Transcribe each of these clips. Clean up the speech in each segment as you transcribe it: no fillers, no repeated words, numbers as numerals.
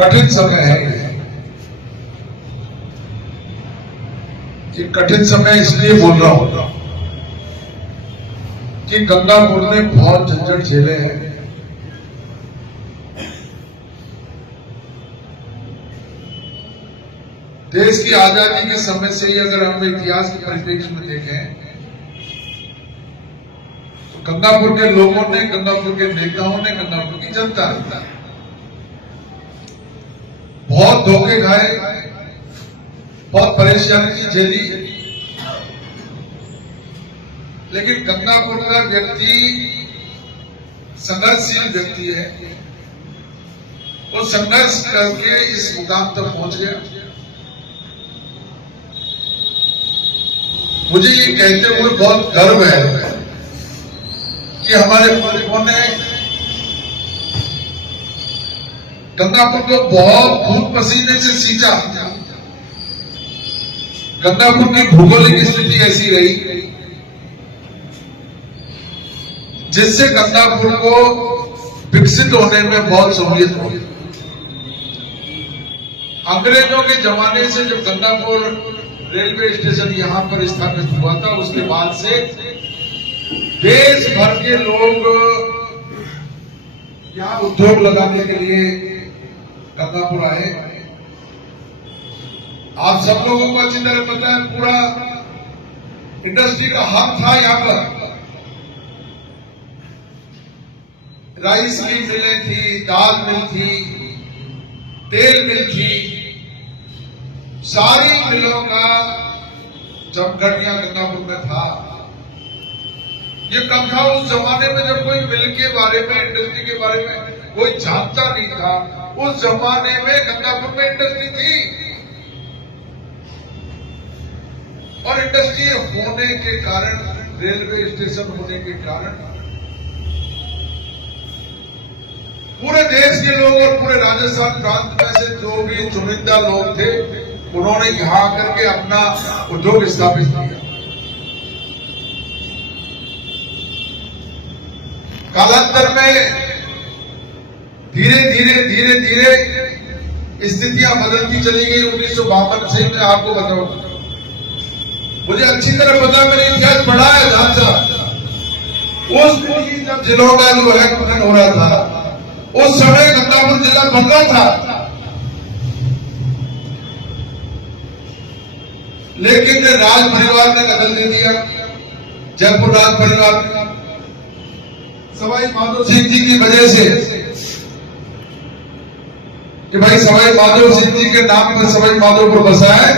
कठिन समय है। ये कठिन समय इसलिए बोल रहा हूं कि गंगापुर ने बहुत झंझट झेले हैं। देश की आजादी के समय से ही अगर हम इतिहास के परिप्रेक्ष्य में देखें तो गंगापुर के लोगों ने, गंगापुर के नेताओं ने, गंगापुर की जनता ने बहुत धोखे खाए, बहुत परेशानी झेली, लेकिन गंगापुर का व्यक्ति संघर्षशील व्यक्ति है। वो संघर्ष करके इस मुकाम तक पहुंच गया। मुझे ये कहते हुए बहुत गर्व है कि हमारे पूर्वजों ने गंगापुर को बहुत खून पसीने से सींचा। गंगापुर की भौगोलिक स्थिति ऐसी रही जिससे गंगापुर को विकसित होने में बहुत सहूलियत हुई। अंग्रेजों के जमाने से जब गंगापुर रेलवे स्टेशन यहां पर स्थापित हुआ था, उसके बाद से देश भर के लोग यहां उद्योग लगाने के लिए गंगापुर आए। आप सब लोगों को अच्छी तरह पता है, पूरा इंडस्ट्री का हब था यहां पर। राइस की मिलें थी, दाल मिल थी, तेल मिल थी, सारी मिलों का जमघट यहां गंगापुर में था। ये कब था? उस जमाने में जब कोई मिल के बारे में, इंडस्ट्री के बारे में कोई जानता नहीं था। उस जमाने में गंगापुर में इंडस्ट्री थी, और इंडस्ट्री होने के कारण, रेलवे स्टेशन होने के कारण पूरे देश के लोग और पूरे राजस्थान प्रांत में से जो भी चुनिंदा लोग थे, उन्होंने यहां आकर के अपना उद्योग स्थापित किया। कालांतर में धीरे धीरे धीरे धीरे स्थितियां बदलती चली गई। 1952 से मैं आपको बताऊंगा, मुझे अच्छी तरह पता, मैंने इतिहास पढ़ा है ध्यान से। उस जब जिलों का जो है गठन हो रहा था, उस समय गंगापुर जिला बन रहा था, लेकिन राज परिवार ने दखल दे दिया। जयपुर राज परिवार ने सवाई माधो सिंह जी की वजह से, कि भाई सवाई माधो सिंह जी के नाम पर सवाई माधोपुर बसा है,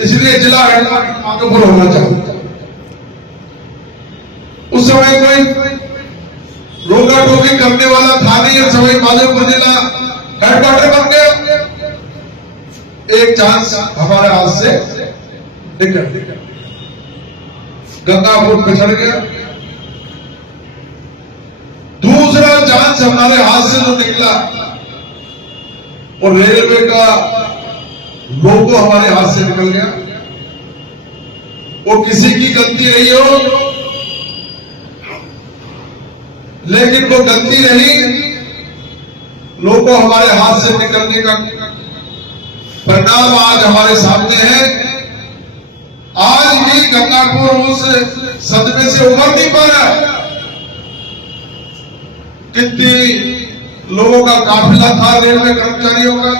इसलिए जिला हेडक्वार्टर माधोपुर होना चाहिए। उस समय कोई रोका टोकी करने वाला था नहीं, और सवाई माधोपुर जिला हेडक्वार्टर बन गया। एक चांस हमारे हाथ से निकल गया, गंगापुर पिछड़ गया। दूसरा चांस हमारे हाथ से जो निकला, और रेलवे का लोगो हमारे हाथ से निकल गया। वो किसी की गलती रही हो, लेकिन वो गलती रही, लोगो हमारे हाथ से निकलने का परिणाम आज हमारे सामने है। आज भी गंगापुर उस सदमे से उभर नहीं पा रहा। कितनी लोगों का काफिला था रेलवे कर्मचारियों का,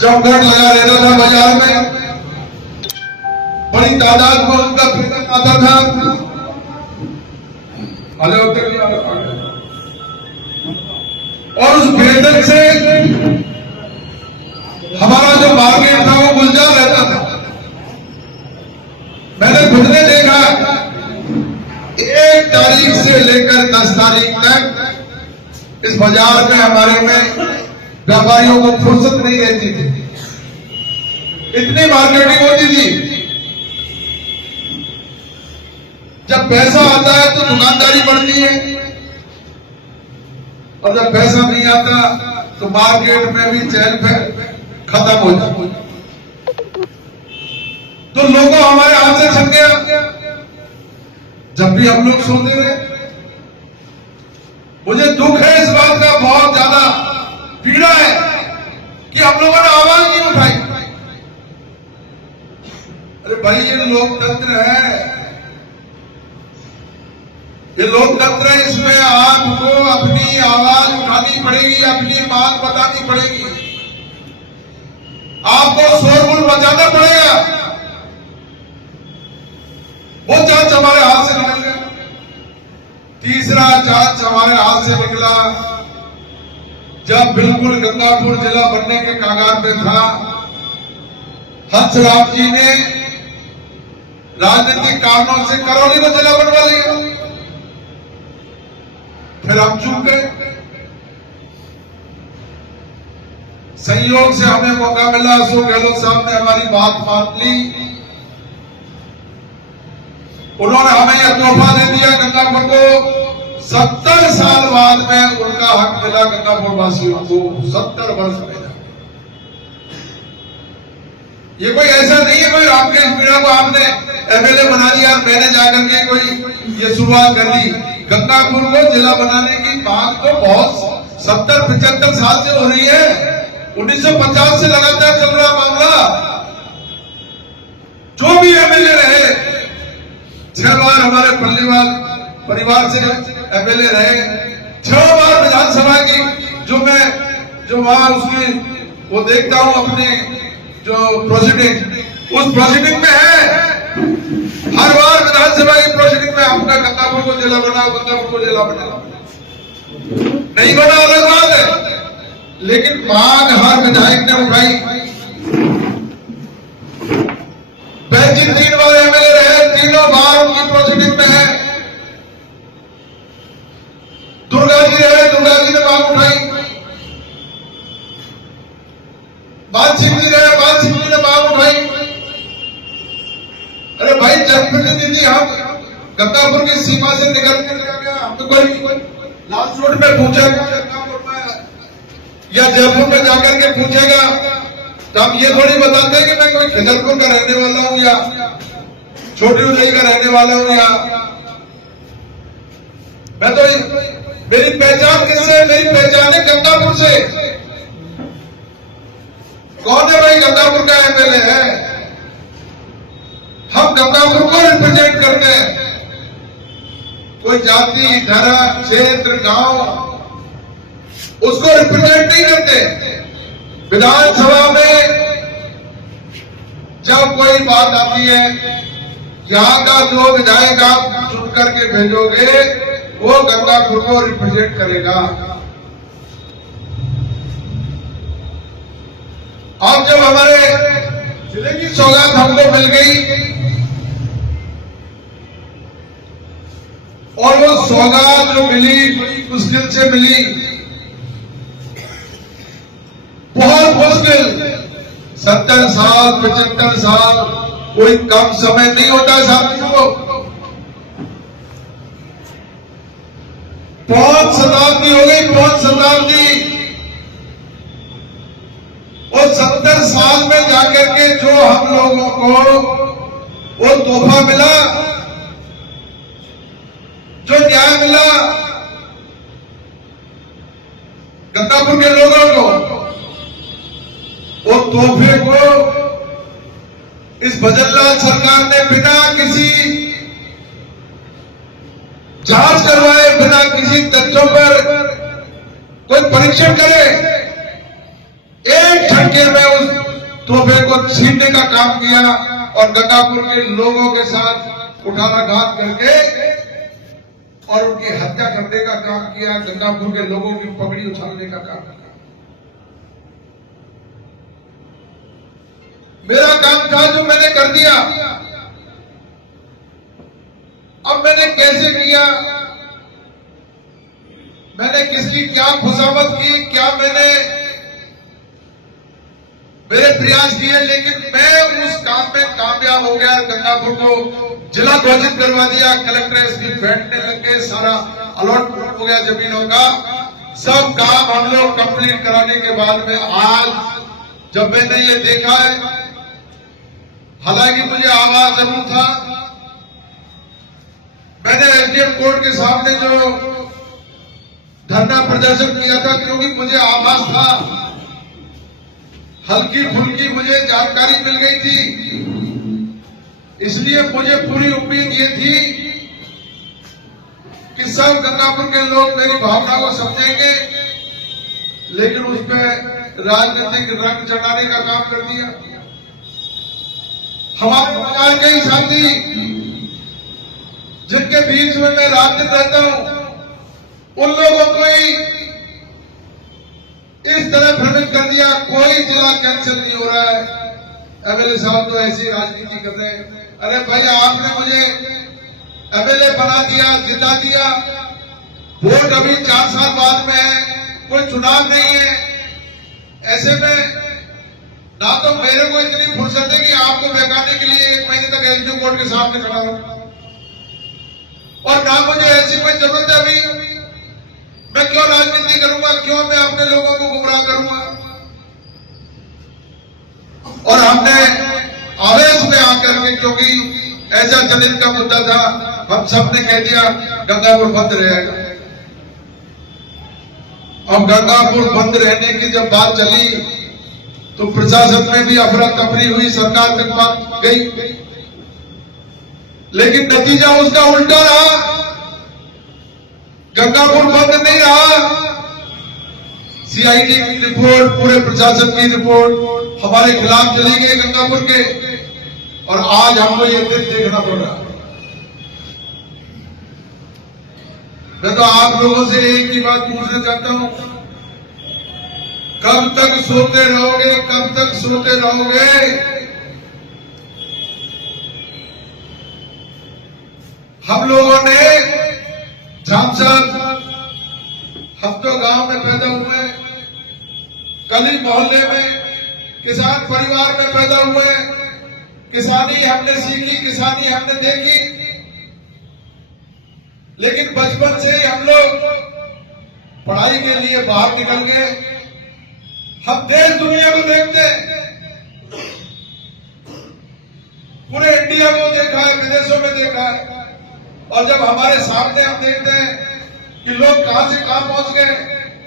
जमघट लगा रहता था बाजार में, बड़ी तादाद में उनका वेतन आता था। और उस वेतन से हमारा जो मार्केट था वो गुलजार रहता था। मैंने खुद ने देखा, 1 तारीख से लेकर 10 तारीख तक इस बाजार में हमारे में व्यापारियों को फुर्सत नहीं रहती थी, इतनी मार्केटिंग होती थी। जब पैसा आता है तो दुकानदारी बढ़ती है, और जब पैसा नहीं आता तो मार्केट में भी चहल पहल खत्म हो जाती। तो लोगों हमारे हाथ से छन गया। जब भी हम लोग सोते रहे, मुझे दुख है इस बात का बहुत। हम लोगों ने आवाज नहीं उठाई। अरे भाई ये लोकतंत्र है, ये लोकतंत्र है, इसमें आपको अपनी आवाज उठानी पड़ेगी, अपनी बात बतानी पड़ेगी, आपको शोरगुल मचाना पड़ेगा। वो चांस हमारे हाथ से निकल गया। तीसरा चांस हमारे हाथ से निकला जब बिल्कुल गंगापुर जिला बनने के कगार पे था, हंसराज जी ने राजनीतिक कारणों से करौली को जिला बनवा लिया। फिर हम चूक गए। संयोग से हमें मौका मिला, अशोक गहलोत साहब ने हमारी बात मान ली, उन्होंने हमें यह तोहफा दे दिया गंगापुर को। 70 साल बाद में उनका हक मिला गंगापुर वासियों को, 70 वर्ष में। ये कोई ऐसा नहीं है कोई रामकृष्ण मीणा को आपने एमएलए बना दिया, मैंने जाकर के कोई ये शुरुआत कर दी। गंगापुर को जिला बनाने की मांग तो बहुत 70-75 साल से हो रही है। 1950 से लगातार चल रहा मामला। जो भी एमएलए रहे, 6 बार हमारे पल्लीवाल परिवार से एमएलए रहे, 6 बार विधानसभा की जो वहां उसकी वो देखता हूं अपने जो प्रोसीडिंग, उस प्रोसीडिंग में है, हर बार विधानसभा की प्रोसीडिंग में आपका गंगापुर को जिला बनाओ, गंगापुर को जिला बनाओ। नहीं बना अलग बात है, लेकिन मांग हर विधायक ने उठाई। बैजिन 3 बार एमएलए रहे, तीनों बार उनकी प्रोसीडिंग में है। दुर्गा जी रहे, दुर्गा जी ने मांग उठाई। मान सिंह जी रहे, मान सिंह जी ने मांग उठाई। अरे भाई जनप्रतिनिधि हम गंगापुर की सीमा से निकल के गया, हमने कोई लास्ट रोड में पूछेगा गंगापुर में या जयपुर में जाकर के पूछेगा तो हम ये थोड़ी बताते हैं कि मैं कोई खिदरपुर का रहने वाला हूं या छोटी उदय का रहने वाला हूं, या मैं तो मेरी पहचान किससे? मेरी पहचान है गंगापुर से। कौन है भाई? गंगापुर का एमएलए है। हम गंगापुर को रिप्रेजेंट करते हैं। कोई जाति, धर्म, क्षेत्र, गांव उसको रिप्रेजेंट नहीं करते। विधानसभा में जब कोई बात आती है, यहां का जो विधायक आप चुन करके भेजोगे वो गंगापुर को रिप्रेजेंट करेगा। अब जब हमारे जिले की सौगात हमको मिल गई और वो सौगात जो मिली बड़ी मुश्किल से मिली, बहुत मुश्किल। 70 साल 75 साल कोई कम समय नहीं होता साथियों। 5 शताब्दी हो गई, 5 शताब्दी। और 70 साल में जाकर के जो हम लोगों को वो तोहफा मिला, जो न्याय मिला गंगापुर के लोगों को, वो तोहफे को इस भजनलाल सरकार ने बिना किसी जांच करवाए, बिना किसी तथ्यों पर कोई परीक्षण करे, एक झटके में उस तोहफे को छीनने का काम किया और गंगापुर के लोगों के साथ कुठाराघात करके और उनकी हत्या करने का काम किया, गंगापुर के लोगों की पगड़ी उछालने का काम किया। मेरा काम था जो मैंने कर दिया। अब मैंने कैसे किया, मैंने किसकी क्या खुशामद की, क्या मैंने मेरे प्रयास किए, लेकिन मैं उस काम में कामयाब हो गया। गंगापुर को जिला घोषित करवा दिया, कलेक्टर एसपी बैठने लग गए, सारा अलॉटमेंट हो गया जमीनों का। सब काम हम लोग कंप्लीट कराने के बाद में आज जब मैंने ये देखा है, हालांकि मुझे आवाज जरूर था, मैंने एसडीएम कोर्ट के सामने जो धरना प्रदर्शन किया था, क्योंकि मुझे आभास था हल्की फुल्की मुझे जानकारी मिल गई थी, इसलिए मुझे पूरी उम्मीद ये थी कि सब गंगापुर के लोग मेरी भावना को समझेंगे, लेकिन उस पर राजनीतिक रंग चढ़ाने का काम कर दिया। हमारे परिवार के ही साथी जिनके बीच में मैं रात दिन रहता हूं, उन लोगों को ही इस तरह भ्रमित कर दिया, कोई जिला कैंसिल नहीं हो रहा है, एमएलए साहब तो ऐसी राजनीति कर रहे हैं। अरे पहले आपने मुझे एमएलए बना दिया, जिता दिया, वोट अभी 4 साल बाद में है, कोई चुनाव नहीं है। ऐसे में ना तो मेरे को इतनी फुर्सत है कि आपको बहकाने के लिए 1 महीने तक एसडीओ कोर्ट के सामने खड़ा हूं, और ना मुझे ऐसी कोई जरूरत है अभी। मैं क्यों राजनीति करूंगा, क्यों मैं अपने लोगों को गुमराह करूंगा। और हमने आवेश में आकर के, क्योंकि ऐसा जनहित का मुद्दा था, हम सबने कह दिया गंगापुर बंद रहेगा। अब गंगापुर बंद रहने की जब बात चली तो प्रशासन में भी अफरा तफरी हुई, सरकार तक बात गई, लेकिन नतीजा उसका उल्टा रहा। गंगापुर बंद नहीं रहा। सीआईडी की रिपोर्ट, पूरे प्रशासन की रिपोर्ट हमारे खिलाफ चली गई गंगापुर के, और आज हमको ये दिन देखना पड़ रहा। मैं तो आप लोगों से एक ही बात पूछना चाहता हूं, कब तक सोते रहोगे, कब तक सोते रहोगे। हम लोगों ने सांसद, हम तो गांव में पैदा हुए, गली मोहल्ले में, किसान परिवार में पैदा हुए, किसानी हमने सीखी, किसानी हमने देखी, लेकिन बचपन से ही हम लोग पढ़ाई के लिए बाहर निकल गए। हम देश दुनिया को देखते हैं, पूरे इंडिया को देखा है, विदेशों में देखा है, और जब हमारे सामने हम देखते हैं कि लोग कहां से कहां पहुंच गए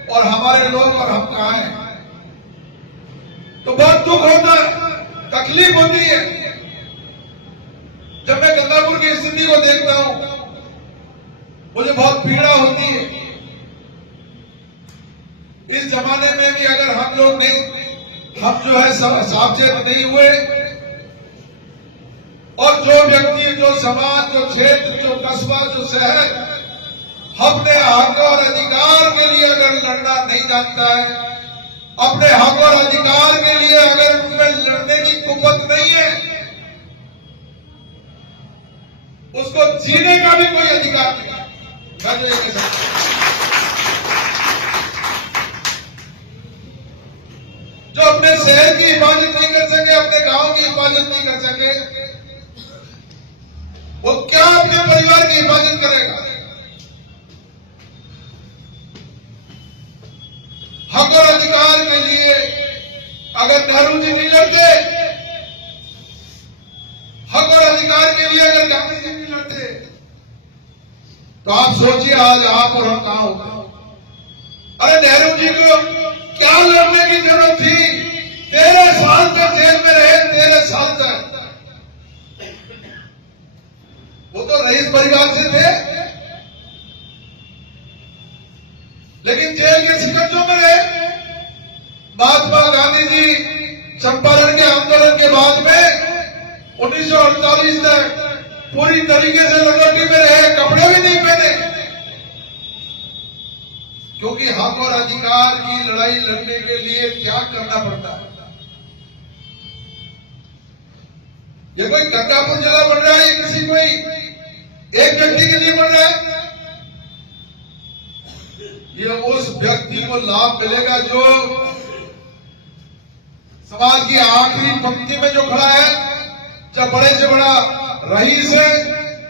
और हमारे लोग और हम कहां हैं, तो बहुत दुख होता है, तकलीफ होती है। जब मैं गंगापुर की स्थिति को देखता हूं, मुझे बहुत पीड़ा होती है। इस जमाने में भी अगर हम लोग नहीं, हम जो है सावचेत नहीं हुए, और जो व्यक्ति, जो समाज, जो क्षेत्र, जो कस्बा, जो शहर अपने हक और अधिकार के लिए अगर लड़ना नहीं जानता है, अपने हक और अधिकार के लिए अगर उसमें लड़ने की कुव्वत नहीं है, उसको जीने का भी कोई अधिकार नहीं है। मैं तो ये कह सकता हूं, जो अपने शहर की हिफाजत नहीं कर सके, अपने गांव की हिफाजत नहीं कर सके, वो क्या अपने परिवार की हिफाजत करेगा। हक और अधिकार के लिए अगर नेहरू जी नहीं लड़ते, हक और अधिकार के लिए अगर गांधी जी नहीं लड़ते, तो आप सोचिए आज आप और हम कहां होगा। अरे नेहरू जी को क्या लड़ने की जरूरत थी? 13 साल तक जेल में रहे, 13 साल तक। वो तो रईस परिवार से थे, लेकिन जेल के शिकंजों में रहे। महात्मा गांधी जी चंपारण के आंदोलन के बाद में 1948 तक पूरी तरीके से लंगोटी में रहे, कपड़े भी नहीं पहने, क्योंकि हक और अधिकार की लड़ाई लड़ने के लिए त्याग करना पड़ता है। ये कोई गंगापुर जिला बन रहा है, किसी कोई एक व्यक्ति के लिए बन रहा है। ये उस व्यक्ति को लाभ मिलेगा जो समाज की आखिरी पंक्ति में जो खड़ा है, चाहे बड़े से बड़ा रईस है,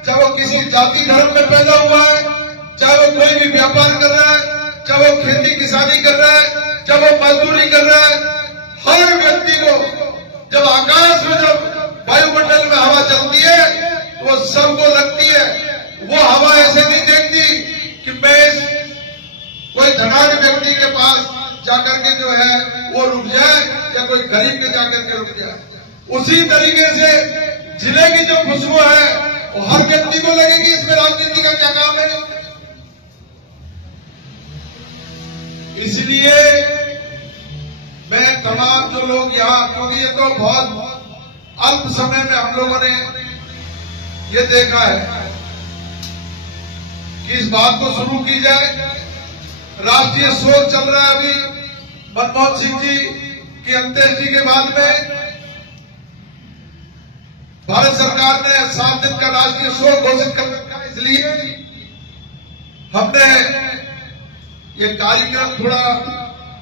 चाहे वो किसी जाति धर्म में पैदा हुआ है, चाहे वो कोई भी व्यापार कर रहा है, चाहे वो खेती किसानी कर रहा है, चाहे वो मजदूरी कर रहा है, हर व्यक्ति को जब आकाश में, जब वायुमंडल में हवा चलती है, तो वो सबको लगती है। वो हवा ऐसे नहीं देखती कि मैं कोई धनाढ्य व्यक्ति के पास जाकर के जो है वो रुक जाए या कोई गरीब के जाकर के रुक जाए। उसी तरीके से जिले की जो खुशबू है वो हर व्यक्ति को लगेगी। इसमें राजनीति का क्या काम है? इसलिए मैं तमाम जो लोग यहाँ, क्योंकि ये तो बहुत अल्प समय में हम लोगों ने ये देखा है कि इस बात को शुरू की जाए। राष्ट्रीय शोक चल रहा है अभी मनमोहन सिंह जी की अंत्येष्टि के बाद में। भारत सरकार ने 7 दिन का राष्ट्रीय शोक घोषित कर रखा है, इसलिए हमने ये कार्यक्रम थोड़ा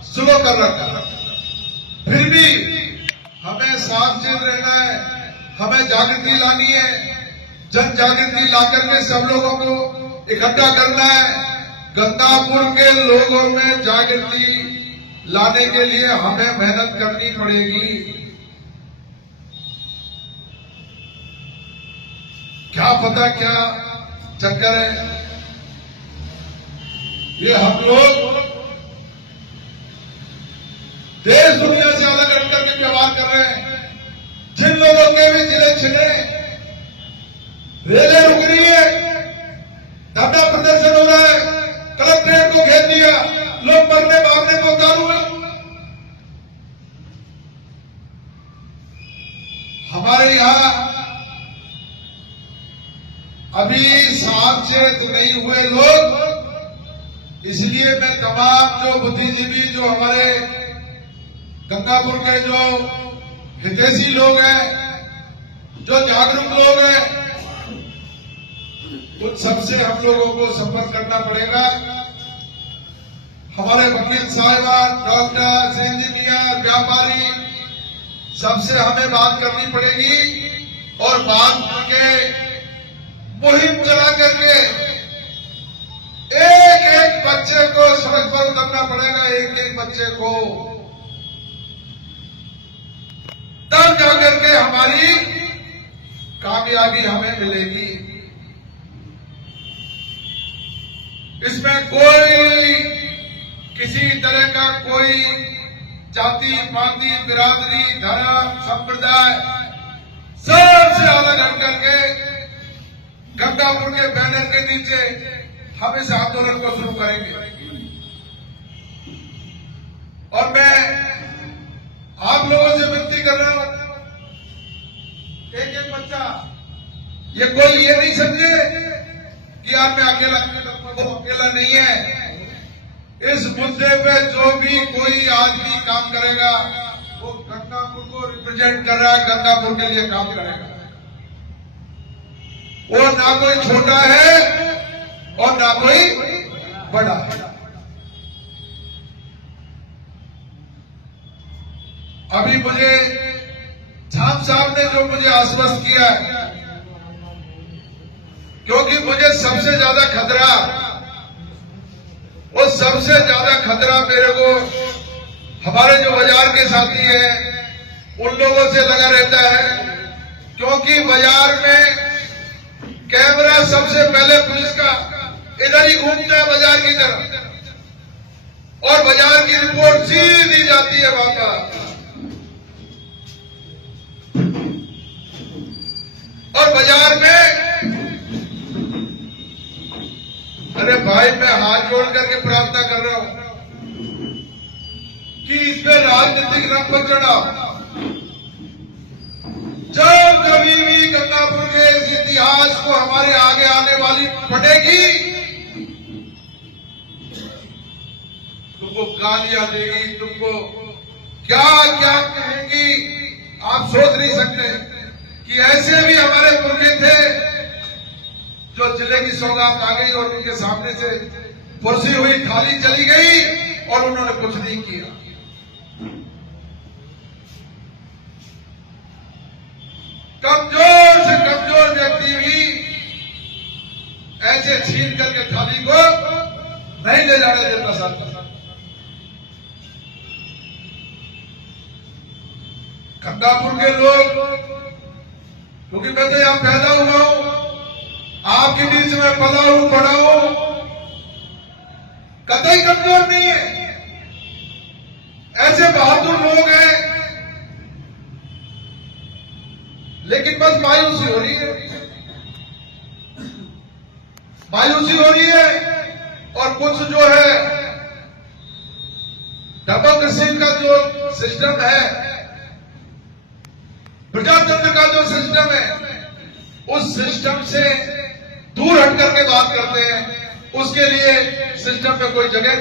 स्लो कर रखा है। फिर भी हमें सावचेत रहना है, हमें जागृति लानी है, जन जागृति लाकर के सब लोगों को इकट्ठा करना है। गंगापुर के लोगों में जागृति लाने के लिए हमें मेहनत करनी पड़ेगी। क्या पता क्या चक्कर है, ये हम लोग देश दुनिया से अलग हट करके व्यवहार कर रहे हैं। जिन लोगों के भी जिले छिले, रेलें रुक रही है, धरना प्रदर्शन हो रहा है, कलेक्ट्रेट को घेर दिया, लोग मरने मारने को उतारू है। हमारे यहां अभी सावचेत नहीं हुए लोग, इसलिए मैं तमाम जो बुद्धिजीवी, जो हमारे गंगापुर के जो हितैषी लोग हैं, जो जागरूक लोग हैं, उन सबसे हम लोगों को संपर्क करना पड़ेगा। हमारे वकील साहिबान, डॉक्टर, इंजीनियर, व्यापारी, सबसे हमें बात करनी पड़ेगी और बात करके मुहिम चला करके एक एक बच्चे को सड़क पर उतरना पड़ेगा, एक एक बच्चे को, तब जाकर के हमारी कामयाबी हमें मिलेगी। इसमें कोई किसी तरह का कोई जाति, पाति, बिरादरी, धर्म, संप्रदाय सबसे अलग हट करके गंगापुर के बैनर के नीचे हम इस आंदोलन को शुरू करेंगे। और मैं आप लोगों से विनती कर रहा हूं, एक एक बच्चा, ये कोई ये नहीं समझे कि यार मैं अकेला, वो अकेला नहीं है। इस मुद्दे पे जो भी कोई आदमी काम करेगा वो गंगापुर को रिप्रेजेंट कर रहा है, गंगापुर के लिए काम करेगा। वो ना कोई छोटा है और ना कोई बड़ा है। अभी मुझे झाम साहब ने जो मुझे आश्वस्त किया है, क्योंकि मुझे सबसे ज्यादा खतरा, वो सबसे ज्यादा खतरा मेरे को हमारे जो बाजार के साथी हैं उन लोगों से लगा रहता है। क्योंकि बाजार में कैमरा सबसे पहले पुलिस का इधर ही घूमता है बाजार की तरफ, और बाजार की रिपोर्ट सीधी जाती है वहां पर। और बाजार में, अरे भाई मैं हाथ जोड़ करके प्रार्थना कर रहा हूं कि इसमें राजनीतिक रंग पर चढ़ा। जब कभी भी गंगापुर के इस इतिहास को हमारे आगे आने वाली पढ़ेगी, तुमको गालियां देगी, तुमको क्या क्या कहेगी, आप सोच नहीं सकते कि ऐसे भी हमारे पुरखे थे जो जिले की सौगात आ गई और उनके सामने से फुर्सी हुई थाली चली गई और उन्होंने कुछ नहीं किया। कमजोर से कमजोर व्यक्ति भी ऐसे छीन करके थाली को नहीं ले जाने देता साथ। गंगापुर के लोग, क्योंकि मैं तो यहां पैदा हुआ हूं, आपके बीच में पला हूं, पढ़ा हूं, कतई कमजोर नहीं है। ऐसे बहादुर लोग हैं, लेकिन बस मायूसी हो रही है, मायूसी हो रही है। और कुछ जो है डेमोक्रेसी का जो सिस्टम है, प्रजातंत्र का जो सिस्टम है, उस सिस्टम से दूर हट करके बात करते हैं। उसके लिए सिस्टम में कोई जगह नहीं।